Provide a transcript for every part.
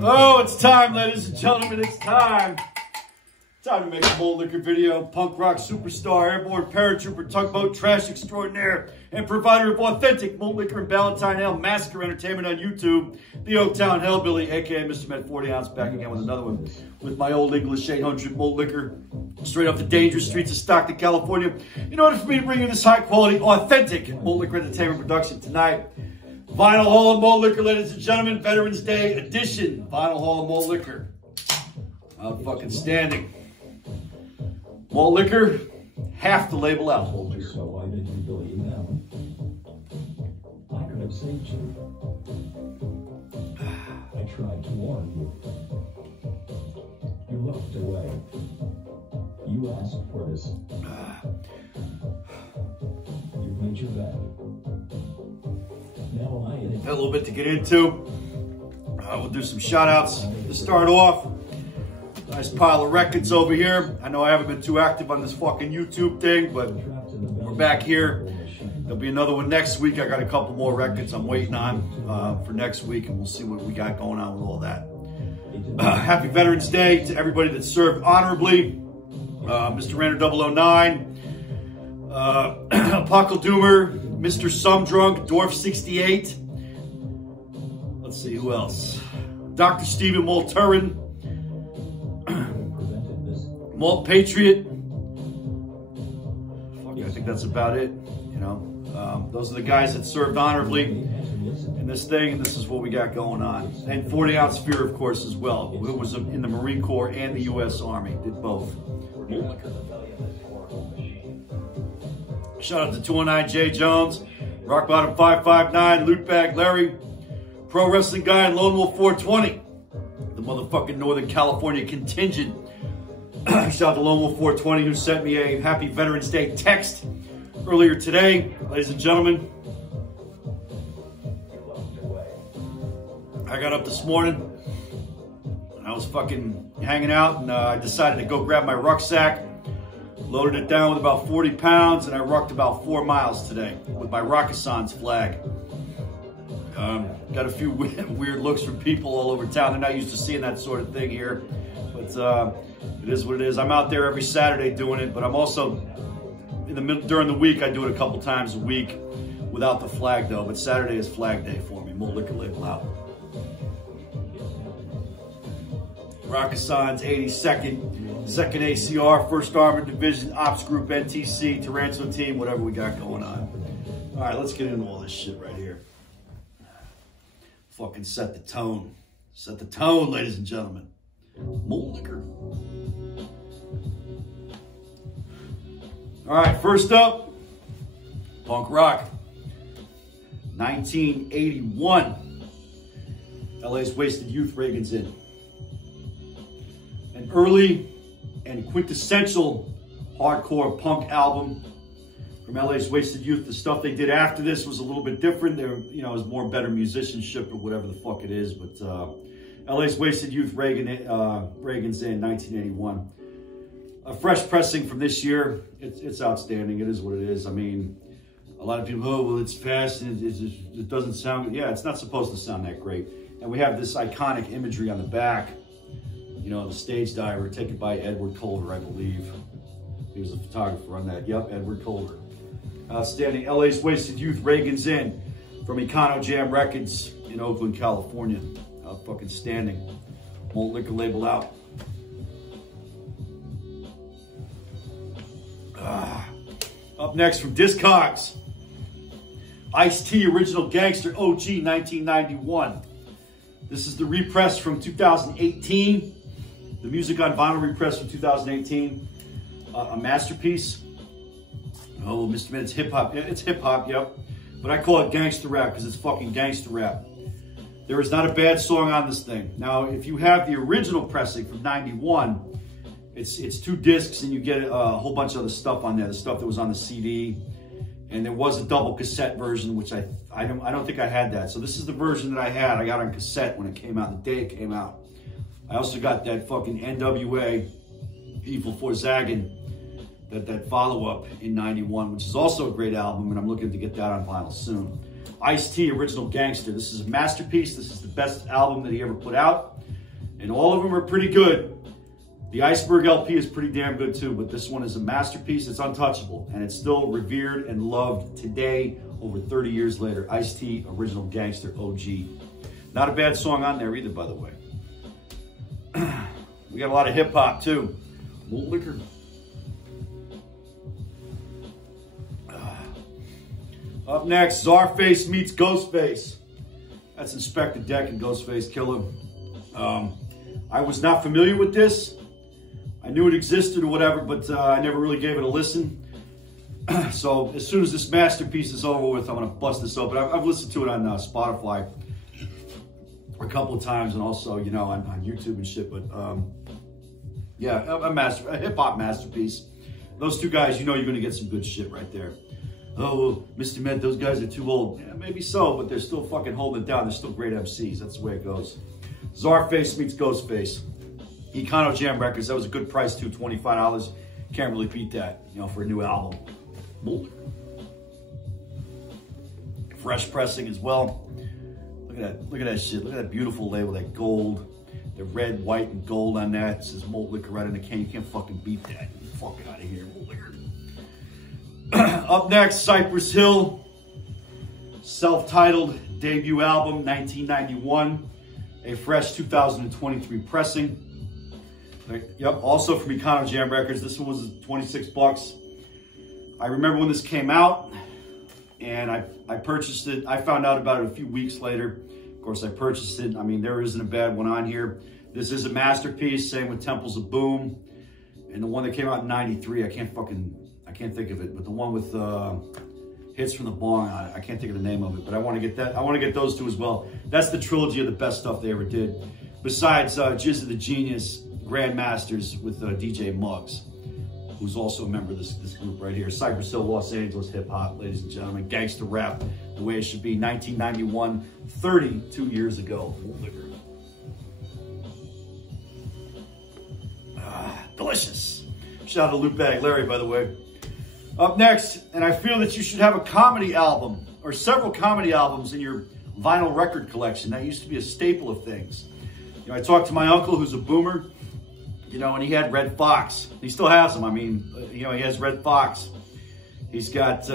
Oh, it's time, ladies and gentlemen. It's time. Time to make a Malt Liquor video. Punk rock superstar, airborne paratrooper, tugboat trash extraordinaire, and provider of authentic Malt Liquor and Ballantine Ale massacre entertainment on YouTube. The Oaktown Hellbilly, aka Mr. Med 40 Ounce, back again with another one. With my old English 800 Malt Liquor, straight off the dangerous streets of Stockton, California. In order for me to bring you this high quality, authentic Malt Liquor entertainment production tonight. Vinyl Hall of Malt Liquor, ladies and gentlemen, Veterans Day edition. Vinyl Hall of Malt Liquor. Fucking-standing. Malt Liquor, half the label alcohol. So why did you believe them? I could have saved you. I tried to warn you. You looked away. You asked for this. You made your bed. Now I got a little bit to get into. We'll do some shout outs to start off. Nice pile of records over here. I know I haven't been too active on this fucking YouTube thing, but we're back here. There'll be another one next week. I got a couple more records I'm waiting on for next week, and we'll see what we got going on with all that. Happy Veterans Day to everybody that served honorably. Mr. Rander 009, Apocal Doomer, Mr. Sumdrunk, Dwarf 68. Let's see, who else? Dr. Stephen Molturin, Malt Patriot. I think that's about it. You know, those are the guys that served honorably in this thing, and this is what we got going on. And 40 Ounce Fear, of course, as well. Who was in the Marine Corps and the U.S. Army. Did both. Shout out to 219 J Jones, Rock Bottom 559, Loot Bag Larry, Pro Wrestling Guy, and Lone Wolf 420. The motherfucking Northern California contingent. Shout out to Lone Wolf 420 who sent me a Happy Veterans Day text earlier today. Ladies and gentlemen, I got up this morning and I was fucking hanging out, and I decided to go grab my rucksack, loaded it down with about 40 pounds, and I rucked about 4 miles today with my Rockasans flag. Got a few weird looks from people all over town. They're not used to seeing that sort of thing here, but it is what it is. I'm out there every Saturday doing it, but I'm also during the week I do it a couple times a week without the flag though. But Saturday is Flag Day for me. Malt Liquor label out. Rockasans 82nd, 2nd ACR, 1st Armored Division, Ops Group, NTC, Taranto Team, whatever we got going on. All right, let's get into all this shit right here. Fucking set the tone. Set the tone, ladies and gentlemen. Malt Liquor. All right, first up, punk rock. 1981. LA's Wasted Youth, Reagan's In. An early and quintessential hardcore punk album from LA's Wasted Youth. The stuff they did after this was a little bit different. There, you know, it was more better musicianship or whatever the fuck it is, but LA's Wasted Youth, Reagan's In, 1981. A fresh pressing from this year. It's outstanding. It is what it is. I mean, a lot of people, oh, well, it's fast and it doesn't sound good. Yeah, it's not supposed to sound that great. And we have this iconic imagery on the back, you know, the stage diver taken by Edward Culver, I believe. He was a photographer on that. Yep, Edward Culver. Outstanding. LA's Wasted Youth, Reagan's In, from Econo Jam Records in Oakland, California. Fucking standing. Malt Liquor label out. Up next from Discogs, Ice-T Original Gangster OG 1991. This is the repress from 2018. The music on vinyl repress from 2018. A masterpiece. Oh, Mr. Man, it's hip hop. Yeah, it's hip hop, yep. But I call it gangster rap because it's fucking gangster rap. There is not a bad song on this thing. Now, if you have the original pressing from 91, it's 2 discs and you get a whole bunch of other stuff on there, the stuff that was on the CD. And there was a double cassette version, which I don't think I had that. So this is the version that I had. I got on cassette when it came out, the day it came out. I also got that fucking NWA Evil for Zaggin, that follow-up in 91, which is also a great album, and I'm looking to get that on vinyl soon. Ice-T Original Gangster. This is a masterpiece. This is the best album that he ever put out. And all of them are pretty good. The Iceberg LP is pretty damn good too, but this one is a masterpiece. It's untouchable, and it's still revered and loved today, over 30 years later. Ice-T Original Gangster OG. Not a bad song on there either, by the way. We got a lot of hip-hop too. Malt Liquor. Up next, Czarface meets Ghostface. That's Inspector Deck and Ghostface Killer. I was not familiar with this. I knew it existed or whatever, but I never really gave it a listen. So as soon as this masterpiece is over with, I'm gonna bust this open. I've listened to it on Spotify a couple of times, and also, you know, on YouTube and shit. But yeah, a hip-hop masterpiece. Those two guys, you know, you're gonna get some good shit right there. Oh, Mr. Med, those guys are too old. Yeah, maybe so, but they're still fucking holding it down. They're still great MCs. That's the way it goes. Czarface meets Ghostface. Econo Jam Records. That was a good price too, $25. Can't really beat that, you know, for a new album. Fresh pressing as well. Look at that. Look at that shit. Look at that beautiful label. That gold, the red, white, and gold on that. It says Malt Liquor right in the can. You can't fucking beat that. Get the fuck out of here, Malt Liquor. Up next, Cypress Hill, self-titled debut album, 1991, a fresh 2023 pressing. Yep, also from Econo Jam Records. This one was 26 bucks. I remember when this came out, and I purchased it. I found out about it a few weeks later. Of course, I purchased it. I mean, there isn't a bad one on here. This is a masterpiece, same with Temples of Boom. And the one that came out in 93, I can't think of it, but the one with Hits from the Bong on it, I can't think of the name of it, but I want to get that. I want to get those two as well. That's the trilogy of the best stuff they ever did. Besides Jizz of the Genius, Grandmasters with DJ Muggs, who's also a member of this group right here. Cypress Hill, Los Angeles hip hop, ladies and gentlemen. Gangster rap, the way it should be. 1991, 32 years ago. Delicious. Shout out to Loot Bag Larry, by the way. Up next, and I feel that you should have a comedy album or several comedy albums in your vinyl record collection. That used to be a staple of things. You know, I talked to my uncle who's a boomer, you know, and he had Red Fox. He still has them. I mean, you know, he has Red Fox. He's got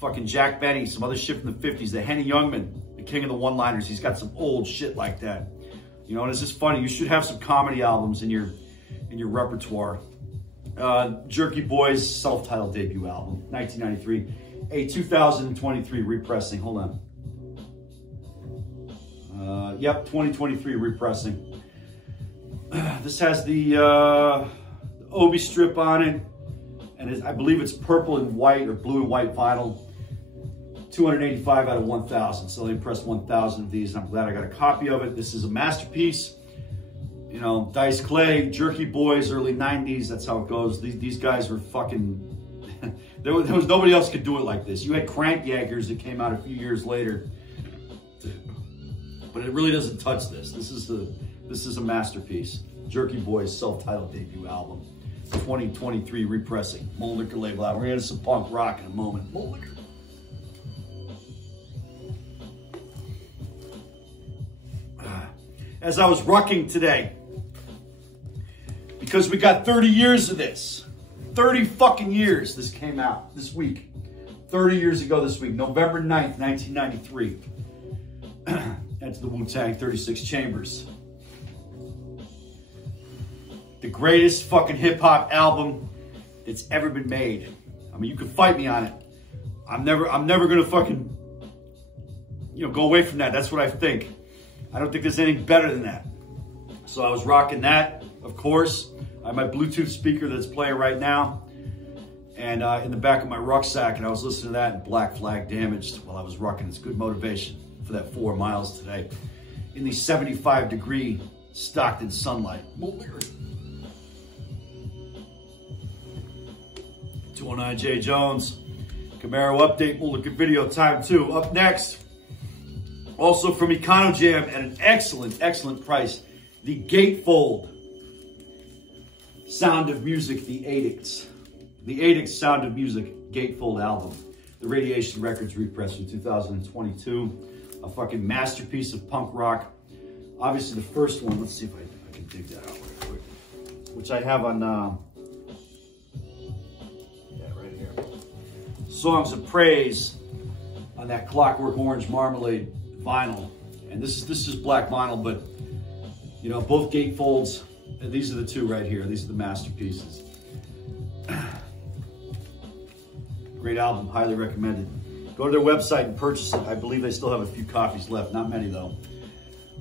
fucking Jack Benny, some other shit from the 50s, the Henny Youngman, the king of the one-liners. He's got some old shit like that. You know, and it's just funny. You should have some comedy albums in your repertoire. Jerky Boys' self-titled debut album, 1993, a 2023 repressing. Hold on. Yep, 2023 repressing. This has the Obi strip on it, and I believe it's purple and white or blue and white vinyl. 285 out of 1,000. So they pressed 1,000 of these, and I'm glad I got a copy of it. This is a masterpiece. You know, Dice Clay, Jerky Boys, early 90s, that's how it goes. These guys were fucking, there was nobody else could do it like this. You had Crank Yankers that came out a few years later, but it really doesn't touch this. This is a masterpiece. Jerky Boys' self-titled debut album, 2023 repressing. Malt Liquor label out. We're gonna get some punk rock in a moment. Malt Liquor. As I was rucking today, because we got 30 years of this. 30 fucking years this came out this week. 30 years ago this week, November 9th, 1993. That's the Wu-Tang 36 Chambers. The greatest fucking hip-hop album that's ever been made. I mean, you can fight me on it. I'm never gonna fucking, you know, go away from that. That's what I think. I don't think there's anything better than that. So I was rocking that, of course. I have my Bluetooth speaker that's playing right now. And in the back of my rucksack, and I was listening to that, and Black Flag Damaged while I was rocking. It's good motivation for that 4 miles today. In the 75-degree Stockton sunlight. 209 J Jones. Camaro update. We'll look at video time too. Up next, also from Econo Jam at an excellent, excellent price, the Gatefold Sound of Music, the Adix. The Adix Sound of Music Gatefold album. the Radiation Records repress from 2022. A fucking masterpiece of punk rock. Obviously the first one, let's see if I can dig that out real quick. Which I have on, yeah, right here. Songs of Praise on that Clockwork Orange Marmalade vinyl. And this is black vinyl, but you know, both gatefolds, and these are the two right here. These are the masterpieces. Great album, highly recommended. Go to their website and purchase it. I believe they still have a few copies left, not many though.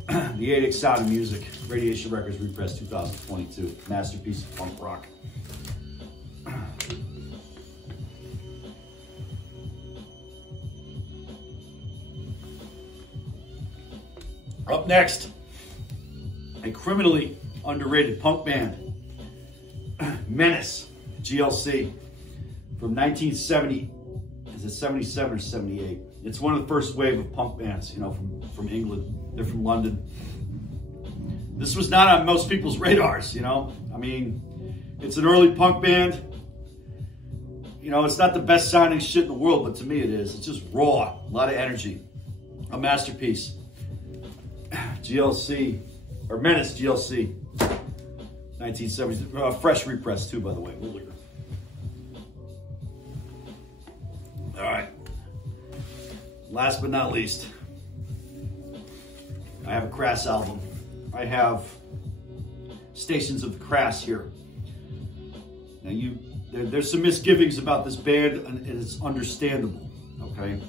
The 8X Sound of Music, Radiation Records repress 2022. Masterpiece of punk rock. Up next, a criminally underrated punk band, Menace, GLC, from 1970. Is it 77 or 78? It's one of the first wave of punk bands, you know, from England. They're from London. This was not on most people's radars, you know. I mean, it's an early punk band. You know, it's not the best sounding shit in the world, but to me it is. It's just raw, a lot of energy. A masterpiece. GLC, or Menace GLC, 1970s. Fresh repress too, by the way. All right. Last but not least, I have a Crass album. I have Stations of the Crass here. Now there's some misgivings about this band, and it's understandable, okay?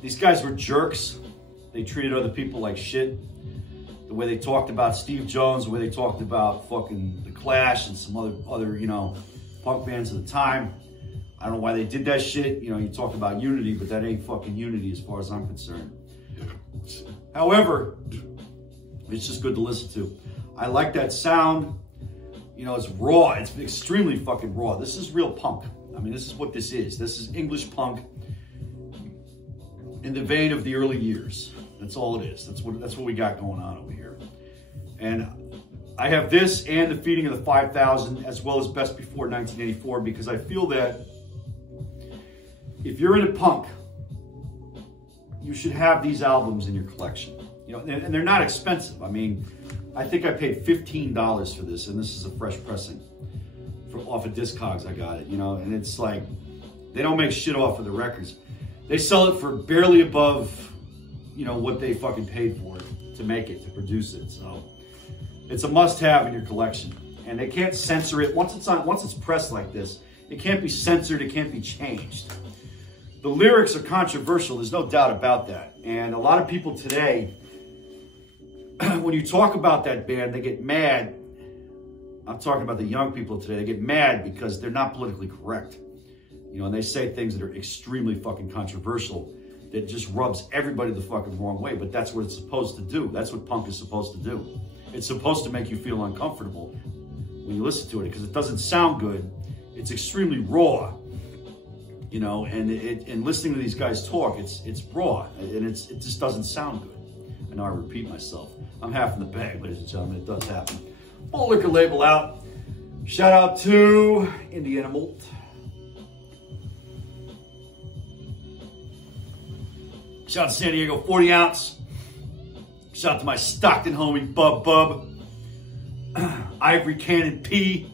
These guys were jerks. They treated other people like shit. The way they talked about Steve Jones, the way they talked about fucking The Clash and some other, you know, punk bands at the time. I don't know why they did that shit. You know, you talk about unity, but that ain't fucking unity as far as I'm concerned. However, it's just good to listen to. I like that sound. You know, it's raw. It's extremely fucking raw. This is real punk. I mean, this is what this is. This is English punk in the vein of the early years. That's all it is. That's what we got going on over here. And I have this and The Feeding of the 5,000, as well as Best Before 1984, because I feel that if you're into punk, you should have these albums in your collection. You know, and they're not expensive. I mean, I think I paid $15 for this, and this is a fresh pressing off of Discogs. I got it, you know, and it's like, they don't make shit off of the records. They sell it for barely above, you know, what they fucking paid for it to make it, to produce it. So it's a must-have in your collection, and they can't censor it. Once it's pressed like this, it can't be censored. It can't be changed. The lyrics are controversial. There's no doubt about that. And a lot of people today, when you talk about that band, they get mad. I'm talking about the young people today. They get mad because they're not politically correct. You know, and they say things that are extremely fucking controversial that just rubs everybody the fucking wrong way. But that's what it's supposed to do. That's what punk is supposed to do. It's supposed to make you feel uncomfortable when you listen to it, because it doesn't sound good. It's extremely raw, you know, and listening to these guys talk, it's raw, and it just doesn't sound good. I know I repeat myself. I'm half in the bag, ladies and gentlemen. It does happen. Malt Liquor label out. Shout out to Indiana Malt. Shout out to San Diego 40 ounce. Shout out to my Stockton homie, Bub. Ivory Cannon P.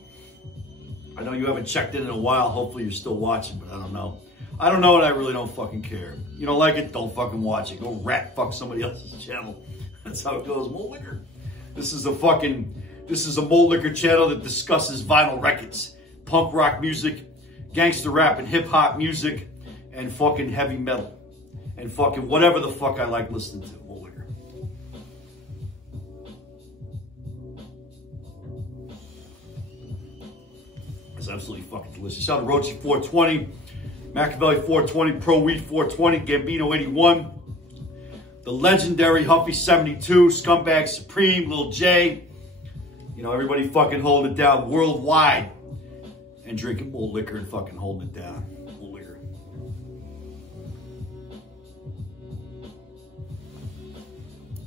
I know you haven't checked in a while. Hopefully you're still watching, but I don't know. I don't know, and I really don't fucking care. You don't like it, don't fucking watch it. Go rat fuck somebody else's channel. That's how it goes. Malt Liquor. This is a Malt Liquor channel that discusses vinyl records, punk rock music, gangster rap and hip hop music, and fucking heavy metal. And fucking whatever the fuck I like listening to. Malt Liquor. It's absolutely fucking delicious. Shout out to Rochi 420, Machiavelli 420, Pro Weed 420, Gambino 81, the legendary Huffy 72, Scumbag Supreme, Lil J. You know, everybody fucking holding it down worldwide and drinking Malt Liquor and fucking holding it down. Malt Liquor.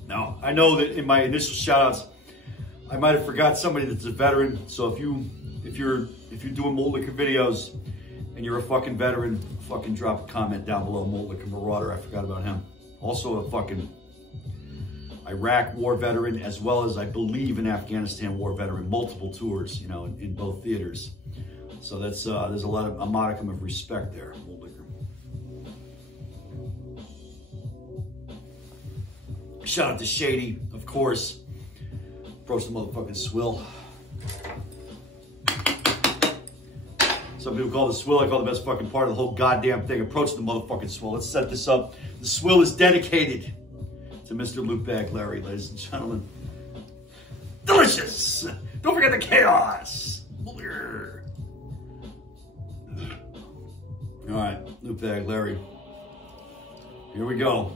Now, I know that in my initial shout-outs, I might have forgot somebody that's a veteran. So if you're doing Malt Liquor videos and you're a fucking veteran, fucking drop a comment down below. Malt Liquor Marauder, I forgot about him. Also a fucking Iraq war veteran, as well as I believe an Afghanistan war veteran, multiple tours, you know, in both theaters. So that's there's a modicum of respect there. Malt Liquor. Shout out to Shady, of course. Approach the motherfucking swill. Some people call it the swill. I call it the best fucking part of the whole goddamn thing. Approach the motherfucking swill. Let's set this up. The swill is dedicated to Mr. Luke Bagley, ladies and gentlemen. Delicious! Don't forget the chaos! All right, Luke Bagley. Here we go.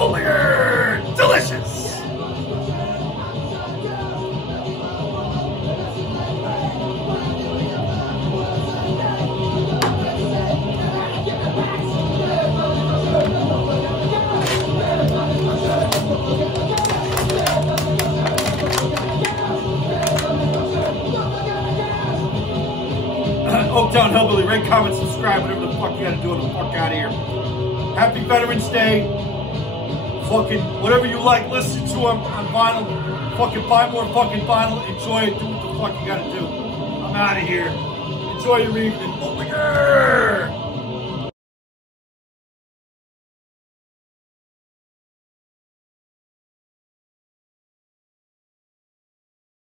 Oh my God, delicious! Oaktown Hillbilly, rate, comment, subscribe, whatever the fuck you gotta do, the fuck out of here. Happy Veterans Day. Fucking whatever you like, listen to them on vinyl. Fucking buy more fucking vinyl. Enjoy it. Do what the fuck you gotta do. I'm out of here. Enjoy your evening. Oh my God.